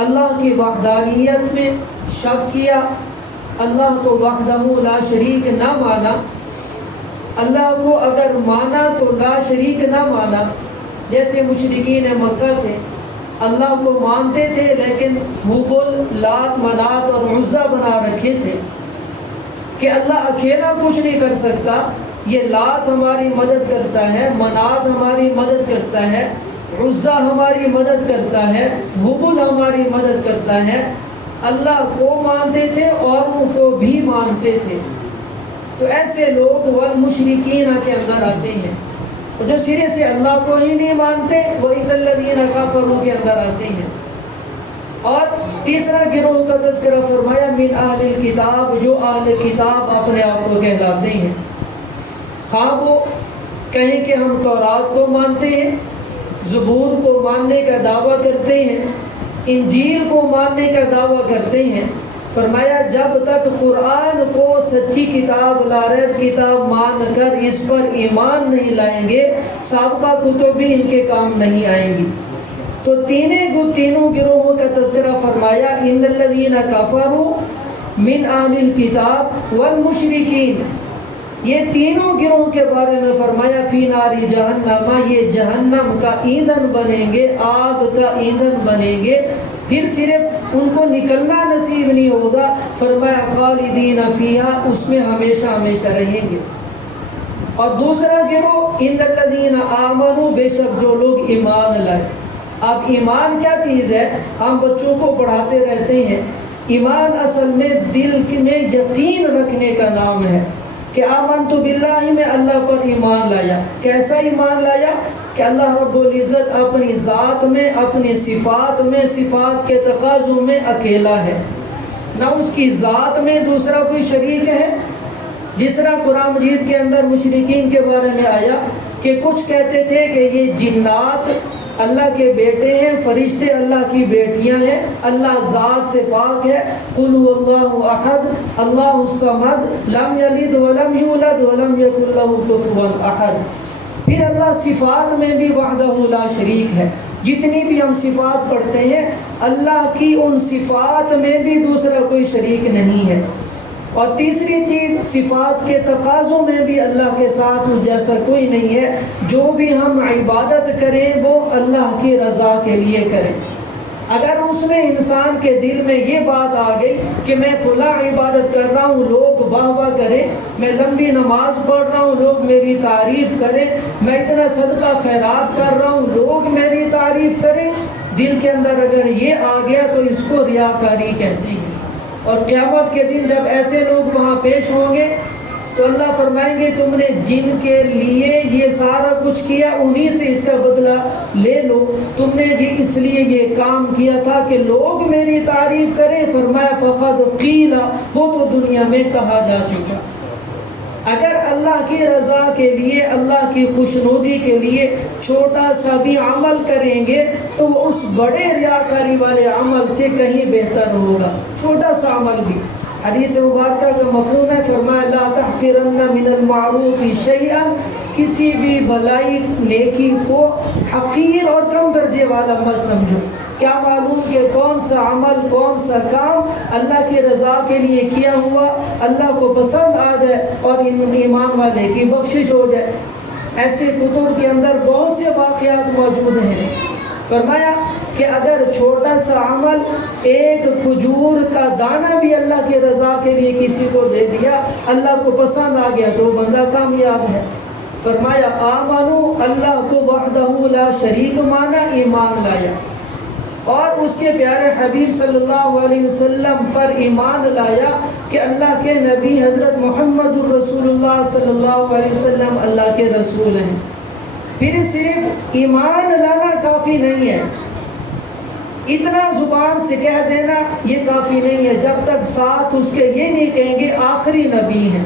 اللہ کی وحدانیت میں شک کیا، اللہ کو وحدہ لا شریک نہ مانا، اللہ کو اگر مانا تو لا شریک نہ مانا، جیسے مشرکین مکہ تھے، اللہ کو مانتے تھے لیکن حبل، لات، منات اور عزیٰ بنا رکھے تھے کہ اللہ اکیلا کچھ نہیں کر سکتا، یہ لات ہماری مدد کرتا ہے، منات ہماری مدد کرتا ہے، عزیٰ ہماری مدد کرتا ہے، حبل ہماری مدد کرتا ہے۔ اللہ کو مانتے تھے، اوروں کو بھی مانتے تھے۔ تو ایسے لوگ والمشرکین کے اندر آتے ہیں، جو سرے سے اللہ کو ہی نہیں مانتے، وہ اِنَّ الَّذِينَ كَفَرُوا کے اندر آتے ہیں۔ اور تیسرا گروہ کا تذکرہ فرمایا من اہل الکتاب، جو اہل کتاب اپنے آپ کو کہلاتے ہیں، خواہ وہ کہیں کہ ہم تورات کو مانتے ہیں، زبور کو ماننے کا دعویٰ کرتے ہیں، انجیل کو ماننے کا دعویٰ کرتے ہیں۔ فرمایا جب تک قرآن کو سچی کتاب، لا ریب کتاب مان کر اس پر ایمان نہیں لائیں گے، سابقہ کتب بھی ان کے کام نہیں آئیں گی۔ تو تینوں گروہوں کا تذکرہ فرمایا، ان الذین کفروا من اہل الکتاب والمشرکین، یہ تینوں گروہ کے بارے میں فرمایا فی نار جہنم، یہ جہنم کا ایندھن بنیں گے، آگ کا ایندھن بنیں گے، پھر صرف ان کو نکلنا نصیب نہیں ہوگا، فرمایا خالدین فیہا، اس میں ہمیشہ ہمیشہ رہیں گے۔ اور دوسرا گروہ ان الذین آمنوا، بے شک جو لوگ ایمان لائے۔ اب ایمان کیا چیز ہے؟ ہم بچوں کو پڑھاتے رہتے ہیں، ایمان اصل میں دل میں یقین رکھنے کا نام ہے کہ آمنت باللہ، میں اللہ پر ایمان لایا۔ کیسا ایمان لایا؟ کہ اللہ رب العزت اپنی ذات میں، اپنی صفات میں، صفات کے تقاضوں میں اکیلا ہے، نہ اس کی ذات میں دوسرا کوئی شریک ہے۔ جس طرح قرآن مجید کے اندر مشرکین کے بارے میں آیا کہ کچھ کہتے تھے کہ یہ جنات اللہ کے بیٹے ہیں، فرشتے اللہ کی بیٹیاں ہیں، اللہ ذات سے پاک ہے۔ قل هو اللہ احد اللہ الصمد لم یلد ولم یولد ولم یکن لہ کفوا احد۔ پھر اللہ صفات میں بھی وحدہ لا شریک ہے، جتنی بھی ہم صفات پڑھتے ہیں اللہ کی ان صفات میں بھی دوسرا کوئی شریک نہیں ہے۔ اور تیسری چیز، صفات کے تقاضوں میں بھی اللہ کے ساتھ اس جیسا کوئی نہیں ہے۔ جو بھی ہم عبادت کریں وہ اللہ کی رضا کے لیے کریں۔ اگر اس میں انسان کے دل میں یہ بات آ گئی کہ میں فلاں عبادت کر رہا ہوں، لوگ واہ واہ کریں، میں لمبی نماز پڑھ رہا ہوں، لوگ میری تعریف کریں، میں اتنا صدقہ خیرات کر رہا ہوں، لوگ میری تعریف کریں، دل کے اندر اگر یہ آ گیا تو اس کو ریاکاری کہتے ہیں۔ اور قیامت کے دن جب ایسے لوگ وہاں پیش ہوں گے تو اللہ فرمائیں گے تم نے جن کے لیے یہ سارا کچھ کیا انہی سے اس کا بدلہ لے لو، تم نے یہ اس لیے یہ کام کیا تھا کہ لوگ میری تعریف کریں۔ فرمایا فقد قیل، وہ تو دنیا میں کہا جا چکا۔ اگر اللہ کی رضا کے لیے، اللہ کی خوشنودی کے لیے چھوٹا سا بھی عمل کریں گے تو وہ اس بڑے ریاکاری والے عمل سے کہیں بہتر ہوگا، چھوٹا سا عمل بھی۔ حدیث مبارکہ کا مفہوم ہے، فرمایا لا تحقرن من المعروف شیئا، کسی بھی بھلائی نیکی کو حقیر اور کم درجے والا عمل سمجھو۔ کیا معلوم کہ کون سا عمل، کون سا کام اللہ کی رضا کے لیے کیا ہوا، اللہ کو پسند آ جائے اور ایمان والے کی بخشش ہو جائے۔ ایسے کتب کے اندر بہت سے واقعات موجود ہیں۔ فرمایا کہ اگر چھوٹا سا عمل، ایک کھجور کا دانہ بھی اللہ کی رضا کے لیے کسی کو دے دیا، اللہ کو پسند آ گیا تو بندہ کامیاب ہے۔ فرمایا آمنو، اللہ کو وحدہ لا شریک مانا، ایمان لایا، اور اس کے پیارے حبیب صلی اللہ علیہ وسلم پر ایمان لایا کہ اللہ کے نبی حضرت محمد الرسول اللہ صلی اللہ علیہ وسلم اللہ کے رسول ہیں۔ پھر صرف ایمان لانا کافی نہیں ہے، اتنا زبان سے کہہ دینا یہ کافی نہیں ہے، جب تک ساتھ اس کے یہ نہیں کہیں گے آخری نبی ہیں۔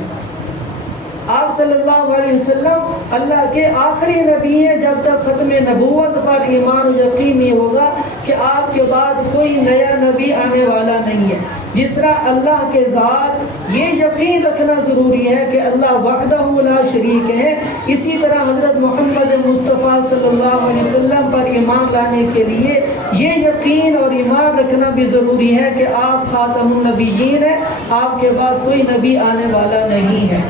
آپ صلی اللہ علیہ وسلم اللہ کے آخری نبی ہیں، جب تک ختم نبوت پر ایمان و یقین نہیں ہوگا کہ آپ کے بعد کوئی نیا نبی آنے والا نہیں ہے۔ جس طرح اللہ کے ذات یہ یقین رکھنا ضروری ہے کہ اللہ وحدہ لا شریک ہے۔ اسی طرح حضرت محمد مصطفیٰ صلی اللہ علیہ وسلم پر ایمان لانے کے لیے یہ یقین اور ایمان رکھنا بھی ضروری ہے کہ آپ خاتم النبیین ہیں، آپ کے بعد کوئی نبی آنے والا نہیں ہے۔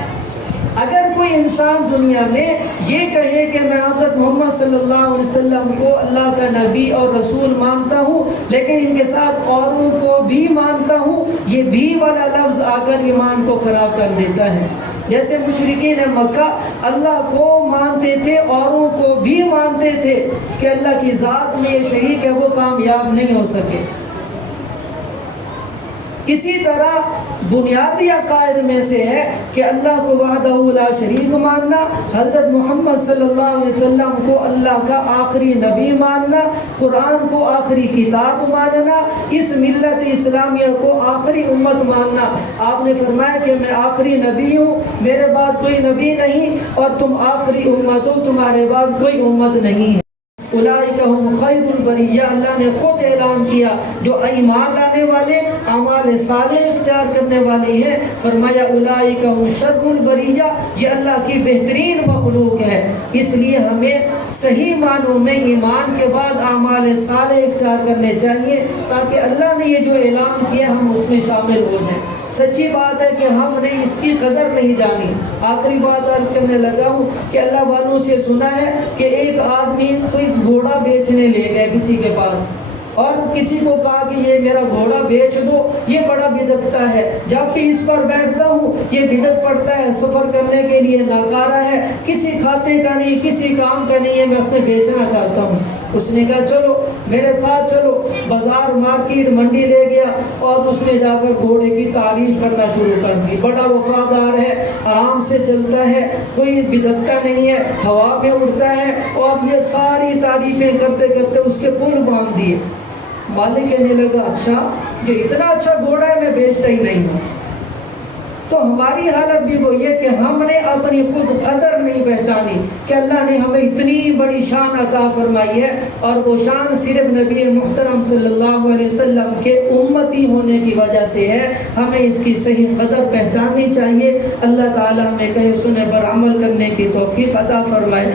اگر کوئی انسان دنیا میں یہ کہے کہ میں حضرت محمد صلی اللہ علیہ وسلم کو اللہ کا نبی اور رسول مانتا ہوں لیکن ان کے ساتھ اوروں کو بھی مانتا ہوں، یہ بھی والا لفظ آ کر ایمان کو خراب کر دیتا ہے۔ جیسے مشرکین مکہ اللہ کو مانتے تھے، اوروں کو بھی مانتے تھے کہ اللہ کی ذات میں یہ شریک ہے، وہ کامیاب نہیں ہو سکے۔ اسی طرح بنیادی عقائد میں سے ہے کہ اللہ کو وحدہ لا شریک ماننا، حضرت محمد صلی اللہ علیہ وسلم کو اللہ کا آخری نبی ماننا، قرآن کو آخری کتاب ماننا، اس ملت اسلامیہ کو آخری امت ماننا۔ آپ نے فرمایا کہ میں آخری نبی ہوں، میرے بعد کوئی نبی نہیں، اور تم آخری امت ہو، تمہارے بعد کوئی امت نہیں ہے۔ اولئک ہم خیر البریہ، اللہ نے خود اعلان کیا جو ایمان لانے والے، اعمال صالح اختیار کرنے والے ہیں، فرمایا اولئک ہم شر البریہ، یہ اللہ کی بہترین مخلوق ہے۔ اس لیے ہمیں صحیح معنوں میں ایمان کے بعد اعمال صالح اختیار کرنے چاہیے تاکہ اللہ نے یہ جو اعلان کیا ہم اس میں شامل ہو جائیں۔ سچی بات ہے کہ ہم نے اس کی قدر نہیں جانی۔ آخری بات عرض کرنے لگا ہوں کہ اللہ والوں سے سنا ہے کہ ایک آدمی کوئی گھوڑا بیچنے لے گیا کسی کے پاس، اور کسی کو کہا کہ یہ میرا گھوڑا بیچ دو، یہ بڑا بدکتا ہے، جب بھی اس پر بیٹھتا ہوں یہ بدک پڑتا ہے، سفر کرنے کے لیے ناکارہ ہے، کسی کھاتے کا نہیں، کسی کام کا نہیں ہے، میں اس میں بیچنا چاہتا ہوں۔ اس نے کہا چلو میرے ساتھ چلو، بازار مارکیٹ منڈی لے گیا اور اس نے جا کر گھوڑے کی تعریف کرنا شروع کر دی۔ بڑا وفادار ہے، آرام سے چلتا ہے، کوئی بدکتا نہیں ہے، ہوا میں اڑتا ہے، اور یہ ساری تعریفیں کرتے کرتے اس کے پل باندھ دیے۔ مالک کہنے لگا اچھا یہ اتنا اچھا گھوڑا ہے، میں بیچتا ہی نہیں ہوں۔ تو ہماری حالت بھی وہی ہے کہ ہم نے اپنی خود قدر نہیں پہچانی کہ اللہ نے ہمیں اتنی بڑی شان عطا فرمائی ہے، اور وہ شان صرف نبی محترم صلی اللہ علیہ وسلم کے امتی ہونے کی وجہ سے ہے۔ ہمیں اس کی صحیح قدر پہچاننی چاہیے۔ اللہ تعالی ہمیں کہے سنے پر عمل کرنے کی توفیق عطا فرمائے۔